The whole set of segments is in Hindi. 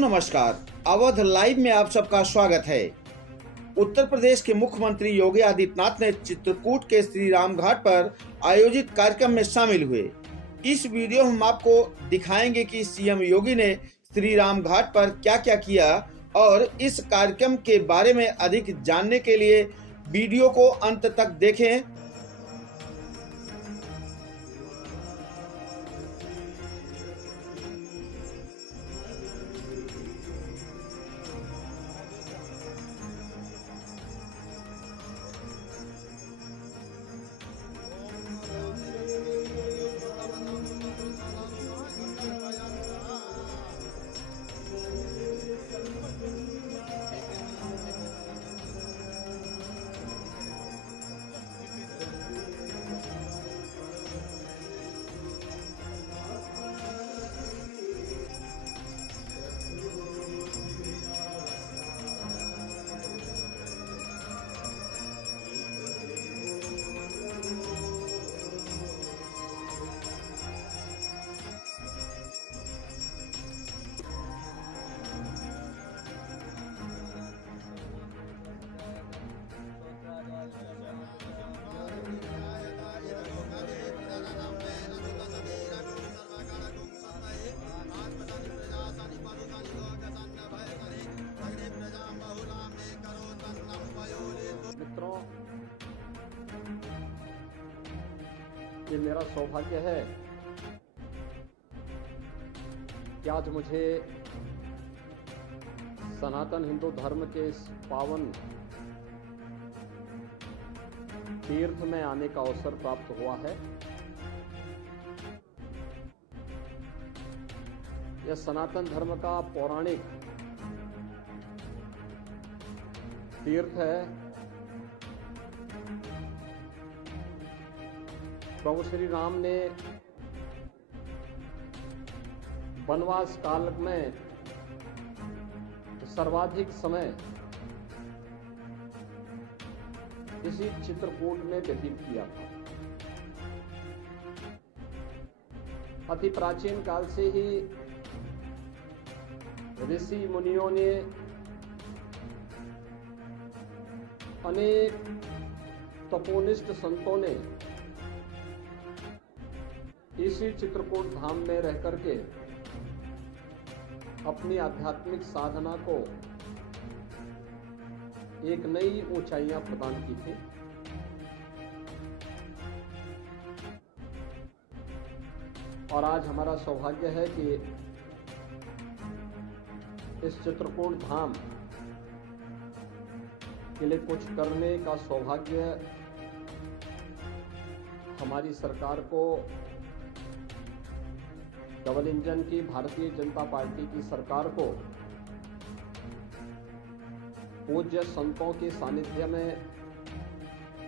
नमस्कार। अवध लाइव में आप सबका स्वागत है। उत्तर प्रदेश के मुख्यमंत्री योगी आदित्यनाथ ने चित्रकूट के श्री राम घाट पर आयोजित कार्यक्रम में शामिल हुए। इस वीडियो में हम आपको दिखाएंगे कि सीएम योगी ने श्री राम घाट पर क्या क्या किया और इस कार्यक्रम के बारे में अधिक जानने के लिए वीडियो को अंत तक देखें। मित्रों, ये मेरा सौभाग्य है कि आज मुझे सनातन हिंदू धर्म के इस पावन तीर्थ में आने का अवसर प्राप्त हुआ है। यह सनातन धर्म का पौराणिक तीर्थ है। प्रभु श्री राम ने वनवास काल में सर्वाधिक समय इसी चित्रकूट में व्यतीत किया था। अति प्राचीन काल से ही ऋषि मुनियों ने अनेक तपोनिष्ठ संतों ने इसी चित्रकूट धाम में रह करके अपनी आध्यात्मिक साधना को एक नई ऊंचाइयां प्रदान की थी। और आज हमारा सौभाग्य है कि इस चित्रकूट धाम के लिए कुछ करने का सौभाग्य हमारी सरकार को, डबल इंजन की भारतीय जनता पार्टी की सरकार को पूज्य संतों के सानिध्य में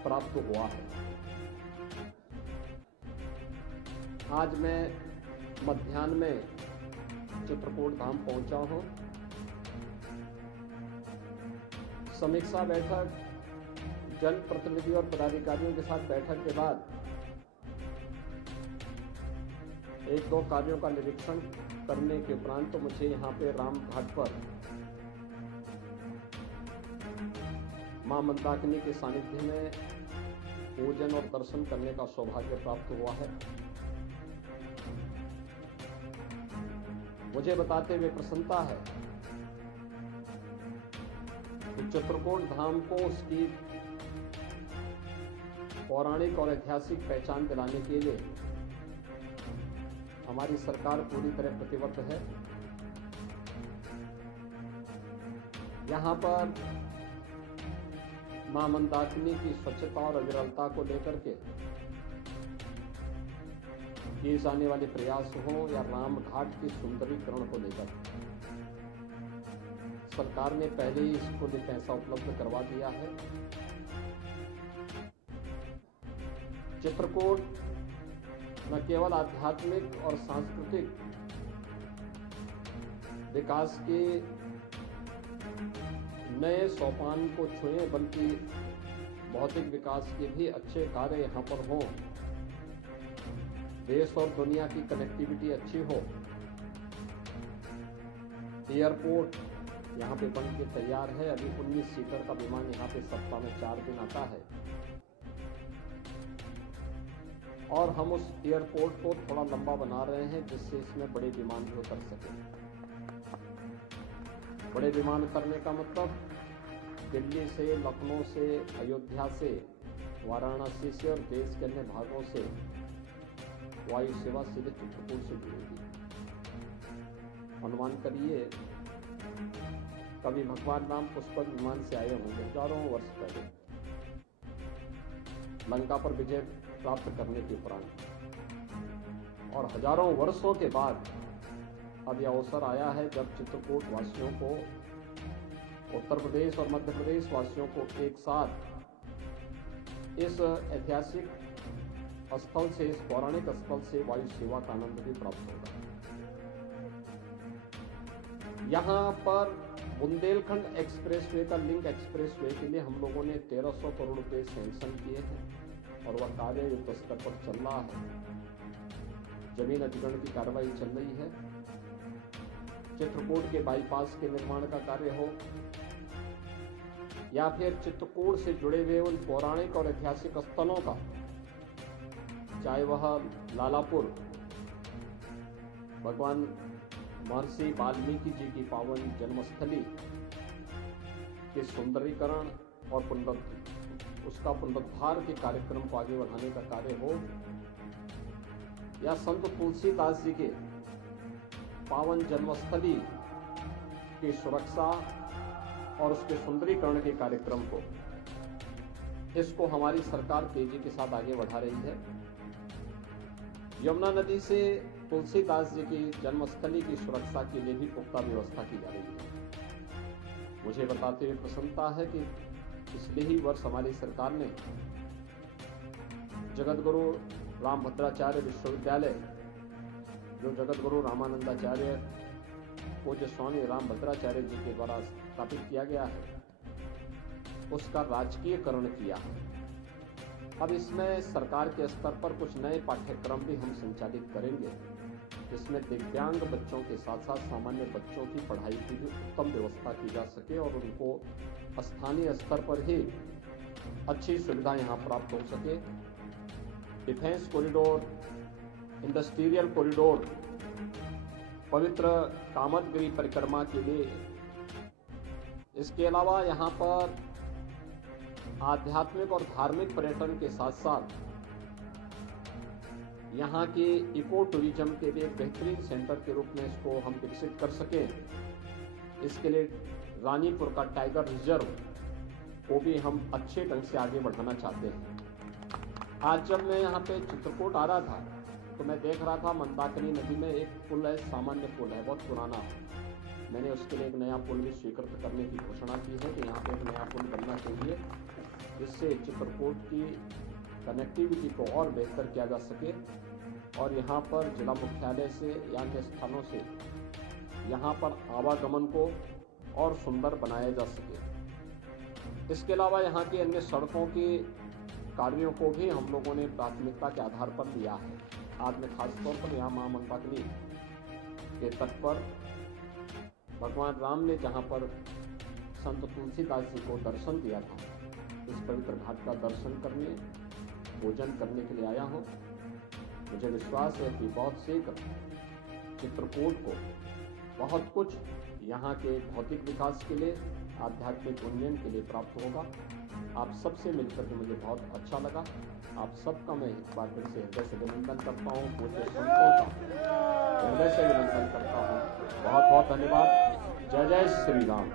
प्राप्त हुआ है। आज मैं मध्याह्न में चित्रकूट धाम पहुंचा हूं। समीक्षा बैठक, जनप्रतिनिधि और पदाधिकारियों के साथ बैठक के बाद एक दो कार्यों का निरीक्षण करने के उपरांत मुझे यहाँ पे राम घाट पर मां मंदाकिनी के सानिध्य में पूजन और दर्शन करने का सौभाग्य प्राप्त हुआ है। मुझे बताते हुए प्रसन्नता है कि चित्रकूट धाम को उसकी पौराणिक और ऐतिहासिक पहचान दिलाने के लिए हमारी सरकार पूरी तरह प्रतिबद्ध है। यहां पर मां मंदाकिनी की स्वच्छता और अविरलता को लेकर के किए जाने वाले प्रयास हो या राम घाट के सुंदरीकरण को लेकर, सरकार ने पहले ही इसको लिए पैसा उपलब्ध करवा दिया है। चित्रकूट न केवल आध्यात्मिक और सांस्कृतिक विकास के नए सोपान को छुए, बल्कि भौतिक विकास के भी अच्छे कार्य यहाँ पर हों, देश और दुनिया की कनेक्टिविटी अच्छी हो, एयरपोर्ट यहाँ पे बन के तैयार है। अभी 19 सीटर का विमान यहाँ पे सप्ताह में 4 दिन आता है और हम उस एयरपोर्ट को थोड़ा लंबा बना रहे हैं जिससे इसमें बड़े विमान भी उतर सके। बड़े विमान करने का मतलब दिल्ली से, लखनऊ से, अयोध्या से, वाराणसी से और देश के अन्य भागों से वायु सेवा सीधे चित्रकूट से जुड़ेगी। अनुमान करिए कभी भगवान राम पुष्पक विमान से आए होंगे हजारों वर्ष पहले लंका पर विजय प्राप्त करने के उपरांत, और हजारों वर्षों के बाद अब यह अवसर आया है जब चित्रकूट वासियों को, उत्तर प्रदेश और मध्य प्रदेश वासियों को एक साथ इस ऐतिहासिक स्थल से, इस पौराणिक स्थल से वायु सेवा का आनंद भी प्राप्त होगा। यहाँ पर बुंदेलखंड एक्सप्रेसवे का लिंक एक्सप्रेसवे के लिए हम लोगों ने 1300 करोड़ रुपए सैंक्शन किए हैं और वह कार्य युद्ध स्तर पर चल रहा है। जमीन अधिग्रहण की कार्रवाई चल रही है। चित्रकूट के बाईपास के निर्माण का कार्य हो या फिर चित्रकूट से जुड़े हुए उन पौराणिक और ऐतिहासिक स्थलों का, चाहे वह लालापुर भगवान महर्षि वाल्मीकि जी की पावन जन्मस्थली के सुंदरीकरण और उसका पुनरुद्धार के कार्यक्रम को आगे बढ़ाने का कार्य हो, या संत तुलसीदास जी के पावन जन्मस्थली की सुरक्षा और उसके सुंदरीकरण के कार्यक्रम को, इसको हमारी सरकार तेजी के साथ आगे बढ़ा रही है। यमुना नदी से तुलसीदास जी की जन्मस्थली की सुरक्षा के लिए भी पुख्ता व्यवस्था की जा रही है। मुझे बताते हुए प्रसन्नता है कि पिछले ही वर्ष हमारी सरकार ने जगत गुरु रामभद्राचार्य विश्वविद्यालय, जो जगत गुरु रामानंदाचार्य पूज्य स्वामी रामभद्राचार्य जी के द्वारा स्थापित किया गया है, उसका राजकीयकरण किया है। अब इसमें सरकार के स्तर पर कुछ नए पाठ्यक्रम भी हम संचालित करेंगे, जिसमें दिव्यांग बच्चों के साथ साथ सामान्य बच्चों की पढ़ाई की भी उत्तम व्यवस्था की जा सके और उनको स्थानीय स्तर पर ही अच्छी सुविधा यहाँ प्राप्त हो सके। डिफेंस कॉरिडोर, इंडस्ट्रियल कॉरिडोर, पवित्र कामदगिरी परिक्रमा के लिए, इसके अलावा यहाँ पर आध्यात्मिक और धार्मिक पर्यटन के साथ साथ यहाँ के इको टूरिज्म के लिए एक बेहतरीन सेंटर के रूप में इसको हम विकसित कर सकें। इसके लिए रानीपुर का टाइगर रिजर्व को भी हम अच्छे ढंग से आगे बढ़ाना चाहते हैं। आज जब मैं यहाँ पे चित्रकूट आ रहा था तो मैं देख रहा था मंदाकिनी नदी में एक पुल है, सामान्य पुल है, बहुत पुराना। मैंने उसके लिए एक नया पुल भी स्वीकृत करने की घोषणा की है कि यहाँ पे एक नया पुल बनना चाहिए, जिससे चित्रकूट की कनेक्टिविटी को और बेहतर किया जा सके और यहाँ पर जिला मुख्यालय से या अन्य स्थानों से यहाँ पर आवागमन को और सुंदर बनाया जा सके। इसके अलावा यहाँ की अन्य सड़कों के कार्यों को भी हम लोगों ने प्राथमिकता के आधार पर लिया है। आज मैं खासतौर पर यहाँ मां मंदाकिनी के तट पर भगवान राम ने जहाँ पर संत तुलसीदास जी को दर्शन दिया था, इस पवित्र घाट का दर्शन करने, पूजन करने के लिए आया हूँ। मुझे विश्वास है कि बहुत शीघ्र चित्रकूट को बहुत कुछ यहाँ के भौतिक विकास के लिए, आध्यात्मिक उन्नयन के लिए प्राप्त होगा। आप सबसे मिलकर के मुझे बहुत अच्छा लगा। आप सबका मैं एक बार फिर से हृदय से अभिनंदन करता हूँ, पूज्य संतों का हृदय से अभिनंदन करता हूँ। बहुत बहुत धन्यवाद। जय जय श्री राम।